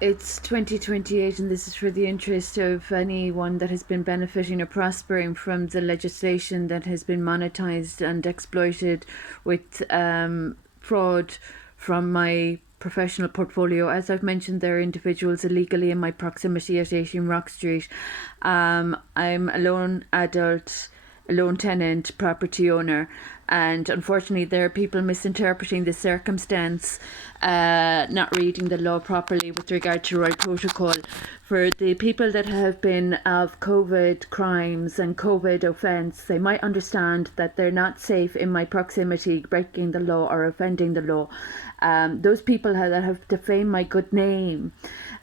It's 2028, and this is for the interest of anyone that has been benefiting or prospering from the legislation that has been monetized and exploited with fraud from my professional portfolio. As I've mentioned, there are individuals illegally in my proximity at 18 Rock Street. I'm a lone adult, a lone tenant property owner, and unfortunately there are people misinterpreting the circumstance, not reading the law properly with regard to right protocol. For the people that have been of COVID crimes and COVID offence, they might understand that they're not safe in my proximity breaking the law or offending the law. Those people that have defamed my good name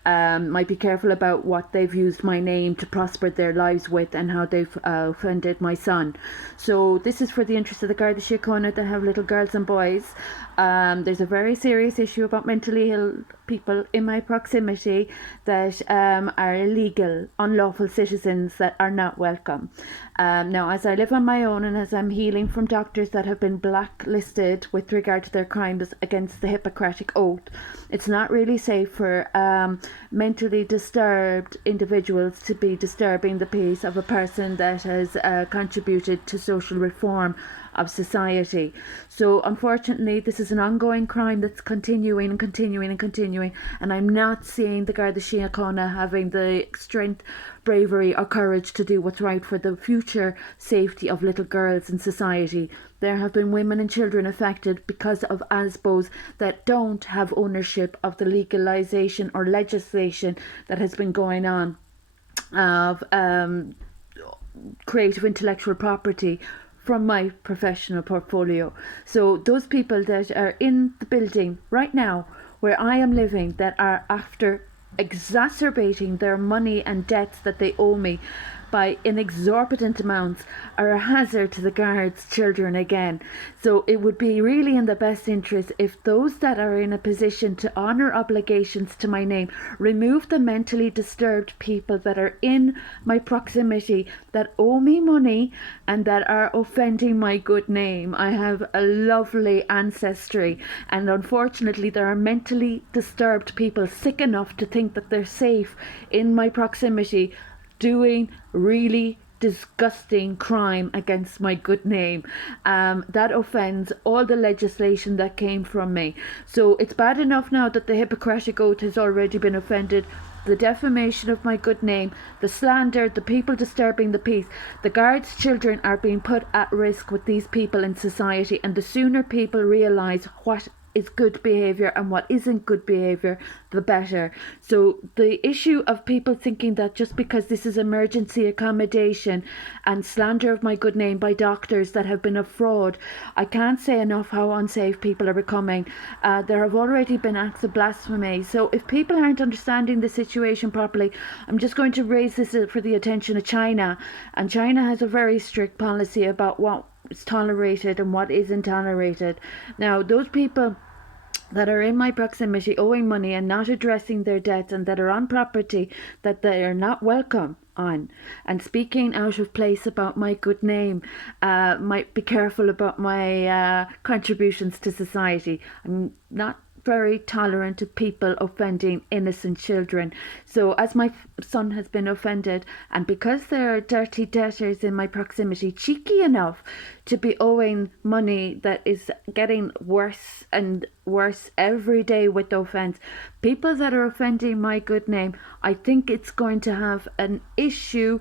might be careful about what they've used my name to prosper their lives with and how they've offended my son. So this is for the interest of the Garda Síochána that have little girls and boys. There's a very serious issue about mentally ill people in my proximity that are illegal, unlawful citizens that are not welcome. Now, as I live on my own and as I'm healing from doctors that have been blacklisted with regard to their crimes against the Hippocratic Oath, it's not really safe for mentally disturbed individuals to be disturbing the peace of a person that has contributed to social reform of society. So unfortunately this is an ongoing crime that's continuing and continuing and continuing, and I'm not seeing the Garda Síochána having the strength, bravery or courage to do what's right for the future safety of little girls in society. There have been women and children affected because of ASBOs that don't have ownership of the legalisation or legislation that has been going on of creative intellectual property from my professional portfolio. So those people that are in the building right now where I am living that are after exacerbating their money and debts that they owe me by exorbitant amounts are a hazard to the guards' children again. So it would be really in the best interest if those that are in a position to honour obligations to my name remove the mentally disturbed people that are in my proximity that owe me money and that are offending my good name. I have a lovely ancestry, and unfortunately there are mentally disturbed people sick enough to think that they're safe in my proximity doing really disgusting crime against my good name that offends all the legislation that came from me. So it's bad enough now that the Hippocratic Oath has already been offended, the defamation of my good name, the slander, the people disturbing the peace. The guards' children are being put at risk with these people in society, and the sooner people realise what is good behaviour and what isn't good behaviour, the better. So the issue of people thinking that just because this is emergency accommodation and slander of my good name by doctors that have been a fraud, I can't say enough how unsafe people are becoming. There have already been acts of blasphemy. So if people aren't understanding the situation properly, I'm just going to raise this for the attention of China. And China has a very strict policy about what is tolerated and what isn't tolerated. Now, those people that are in my proximity owing money and not addressing their debts and that are on property that they are not welcome on and speaking out of place about my good name, might be careful about my contributions to society. I'm not very tolerant of people offending innocent children. So as my son has been offended, and because there are dirty debtors in my proximity cheeky enough to be owing money that is getting worse and worse every day with the offence, people that are offending my good name, I think it's going to have an issue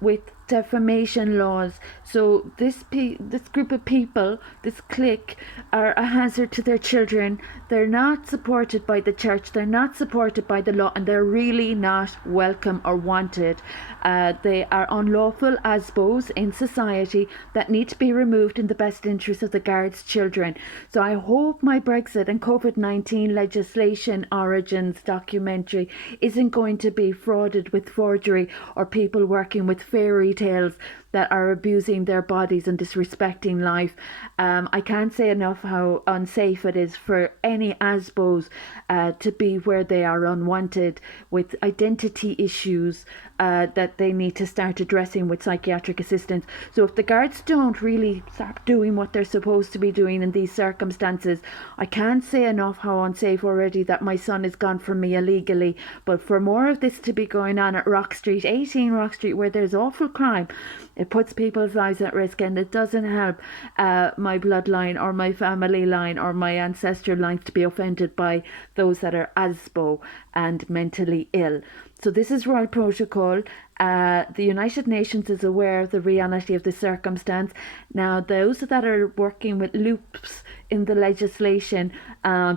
with defamation laws. So this group of people, this clique, are a hazard to their children. They're not supported by the church, they're not supported by the law, and they're really not welcome or wanted. They are unlawful ASBOs in society that need to be removed in the best interest of the guards' children. So I hope my Brexit and COVID-19 legislation origins documentary isn't going to be frauded with forgery or people working with fairy tales that are abusing their bodies and disrespecting life. I can't say enough how unsafe it is for any ASBOs to be where they are unwanted with identity issues that they need to start addressing with psychiatric assistance. So if the guards don't really start doing what they're supposed to be doing in these circumstances, I can't say enough how unsafe already that my son is gone from me illegally. But for more of this to be going on at Rock Street, 18 Rock Street, where there's awful crime, it puts people's lives at risk, and it doesn't help my bloodline or my family line or my ancestral lines to be offended by those that are ASBO and mentally ill. So this is Royal Protocol. The United Nations is aware of the reality of the circumstance. Now, those that are working with loops in the legislation,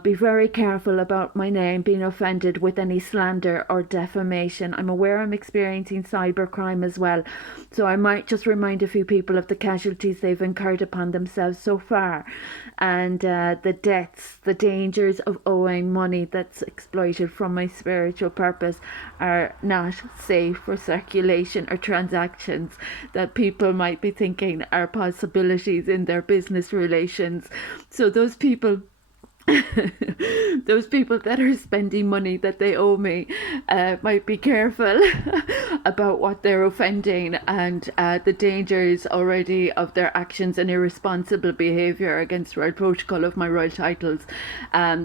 be very careful about my name being offended with any slander or defamation. I'm aware I'm experiencing cybercrime as well, so I might just remind a few people of the casualties they've incurred upon themselves so far, and the debts, the dangers of owing money that's exploited from my spiritual purpose are not safe for circulation or transactions that people might be thinking are possibilities in their business relations. So those people those people that are spending money that they owe me might be careful about what they're offending, and the dangers already of their actions and irresponsible behaviour against Royal Protocol of my royal titles.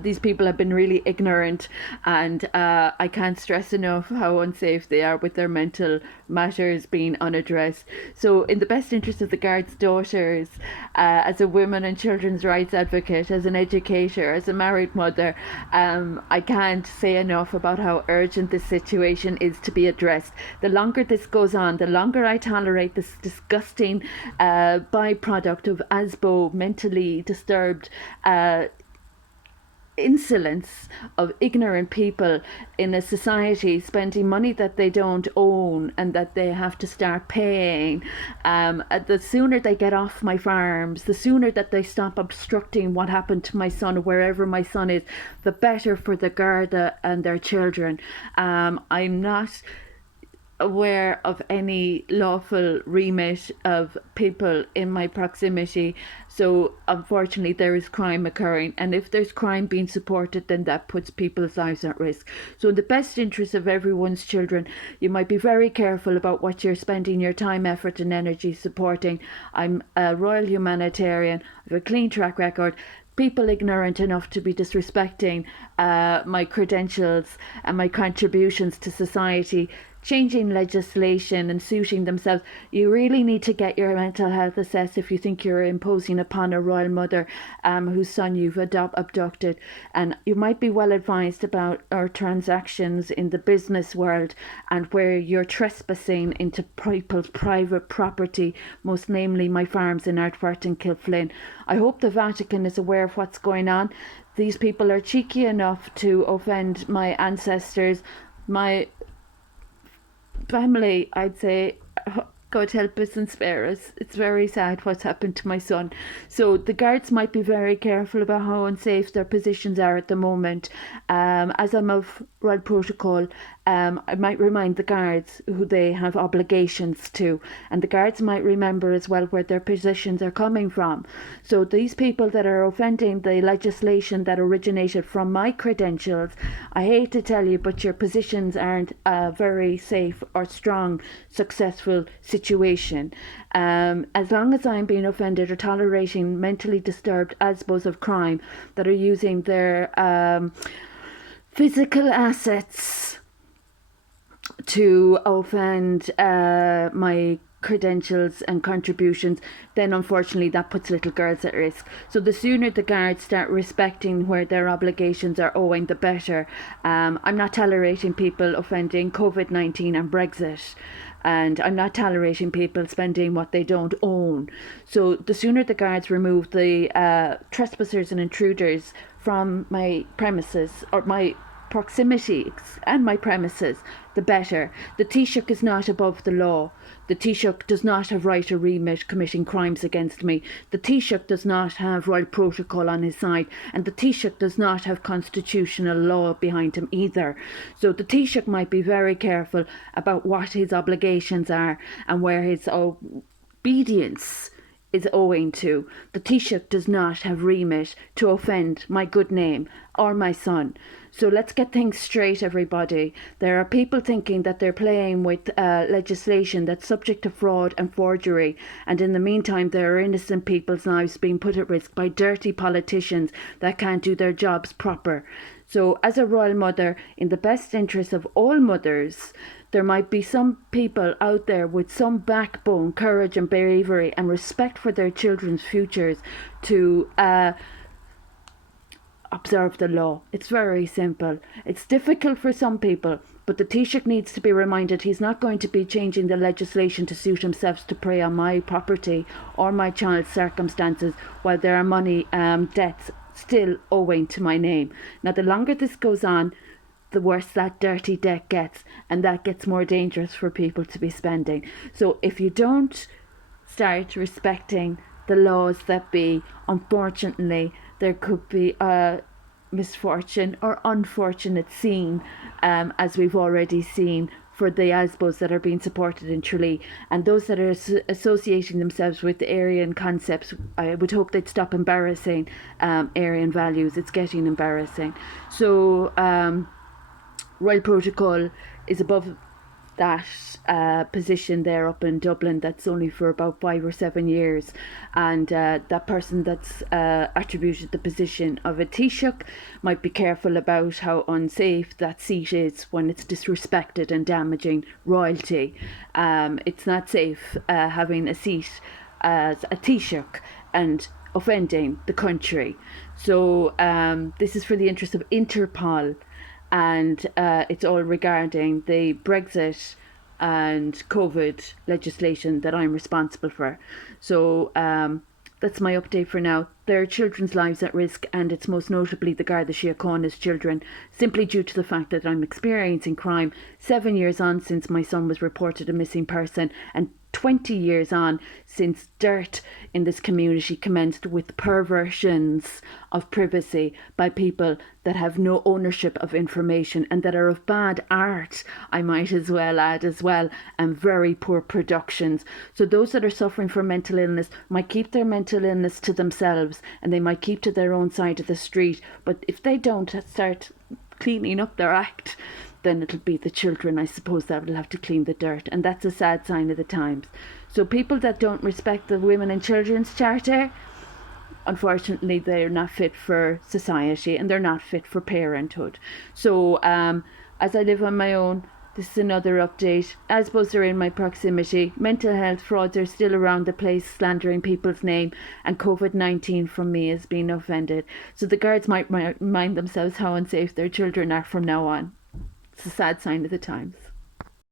These people have been really ignorant, and I can't stress enough how unsafe they are with their mental matters being unaddressed. So in the best interest of the guards' daughters, as a women and children's rights advocate, as an educator, as a married mother, I can't say enough about how urgent this situation is to be addressed. The longer this goes on, the longer I tolerate this disgusting byproduct of ASBO, mentally disturbed insolence of ignorant people in a society spending money that they don't own and that they have to start paying. The sooner they get off my farms, the sooner that they stop obstructing what happened to my son wherever my son is, the better for the Garda and their children. I'm not aware of any lawful remit of people in my proximity, so unfortunately there is crime occurring, and if there's crime being supported, then that puts people's lives at risk. So in the best interest of everyone's children, you might be very careful about what you're spending your time, effort and energy supporting. I'm a royal humanitarian, I have a clean track record. People ignorant enough to be disrespecting my credentials and my contributions to society, changing legislation and suiting themselves. You really need to get your mental health assessed if you think you're imposing upon a royal mother whose son you've abducted. And you might be well advised about our transactions in the business world and where you're trespassing into people's private property, most namely my farms in Ardworth and Kilflynn. I hope the Vatican is aware of what's going on. These people are cheeky enough to offend my ancestors, my family. I'd say God help us and spare us. It's very sad what's happened to my son. So the guards might be very careful about how unsafe their positions are at the moment. As I'm of Royal Protocol, I might remind the guards who they have obligations to, and the guards might remember as well where their positions are coming from. So these people that are offending the legislation that originated from my credentials, I hate to tell you, but your positions aren't a very safe or strong, successful situation. As long as I'm being offended or tolerating mentally disturbed ASBOs of crime that are using their physical assets to offend my credentials and contributions, then unfortunately that puts little girls at risk. So the sooner the guards start respecting where their obligations are owing, the better. I'm not tolerating people offending COVID-19 and BREXIT, and I'm not tolerating people spending what they don't own. So the sooner the guards remove the trespassers and intruders from my premises or my proximity and my premises, the better. The Taoiseach is not above the law. The Taoiseach does not have right or remit committing crimes against me. The Taoiseach does not have royal protocol on his side, and the Taoiseach does not have constitutional law behind him either. So the Taoiseach might be very careful about what his obligations are and where his obedience is owing to. The Taoiseach does not have remit to offend my good name or my son. So let's get things straight, everybody. There are people thinking that they're playing with legislation that's subject to fraud and forgery, and in the meantime there are innocent people's lives being put at risk by dirty politicians that can't do their jobs proper. So as a royal mother, in the best interest of all mothers, there might be some people out there with some backbone, courage and bravery and respect for their children's futures to observe the law. It's very simple. It's difficult for some people, but the Taoiseach needs to be reminded he's not going to be changing the legislation to suit himself to prey on my property or my child's circumstances while there are money debts still owing to my name. Now, the longer this goes on, the worse that dirty debt gets, and that gets more dangerous for people to be spending. So if you don't start respecting the laws that be, unfortunately, there could be a misfortune or unfortunate scene, as we've already seen for the ASBOs that are being supported in Tralee, and those that are associating themselves with the Aryan concepts. I would hope they'd stop embarrassing Aryan values. It's getting embarrassing. So royal protocol is above that position there up in Dublin that's only for about 5 or 7 years, and that person that's attributed the position of a Taoiseach might be careful about how unsafe that seat is when it's disrespected and damaging royalty. It's not safe having a seat as a Taoiseach and offending the country. So this is for the interest of Interpol, and it's all regarding the Brexit and COVID legislation that I'm responsible for. So that's my update for now. There are children's lives at risk, and it's most notably the Garda Síochána's children, simply due to the fact that I'm experiencing crime 7 years on since my son was reported a missing person, and 20 years on since dirt in this community commenced with perversions of privacy by people that have no ownership of information and that are of bad art, I might as well add as well, and very poor productions. So those that are suffering from mental illness might keep their mental illness to themselves, and they might keep to their own side of the street, but if they don't start cleaning up their act, then it'll be the children, I suppose, that will have to clean the dirt, and that's a sad sign of the times. So people that don't respect the Women and Children's Charter, unfortunately, they're not fit for society and they're not fit for parenthood. So as I live on my own, this is another update. I suppose they're in my proximity. Mental health frauds are still around the place, slandering people's name, and COVID-19 from me is being offended. So the guards might remind themselves how unsafe their children are from now on. It's a sad sign of the times.